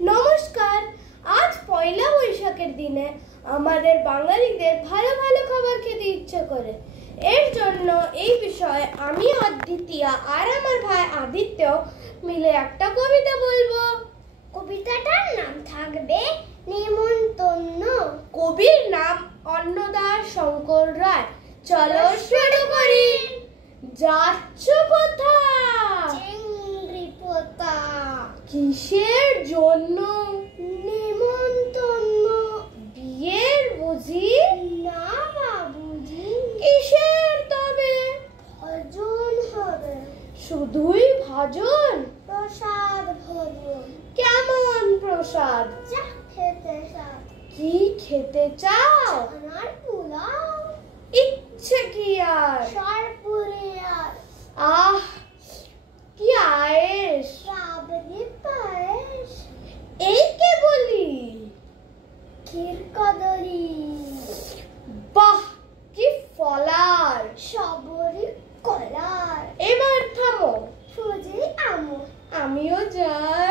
নমস্কার। আজ পয়লা বৈশাখের দিনে আমাদের বাঙালিদের ভালো ভালো খাবার খেতে ইচ্ছে করে। এর জন্য এই বিষয়ে আমি অদ্বিতীয়া আর আমার ভাই আদিত্য মিলে একটা কবিতা বলবো। কবিতাটার নাম থাকবে নেমন্তন্ন। কবির নাম অন্নদাস শঙ্কর রায়। চলো শুরু করি। যাচ্ছ কোথায়? চিংড়ি পোতা। কিসের জন্য? নেমন্তন্ন। বিয়ের বুঝি? না বাবুজি। কিসের তবে? ভজন হবে। শুধুই ভজন? প্রসাদ ভোজন। কেমন প্রসাদ? যা খেতে চাও। কি খেতে চাও? ছানার পোলাও। ইচ্ছে কি আর? সরপুরি আর আহ, কি আয়েশ! রাবড়ি পায়েস। এই কে বলি? ক্ষীর কদলি। বাহ, কি ফলার! সবরি কলার। এবার থামো, সুজি আমো। আমিও যাই।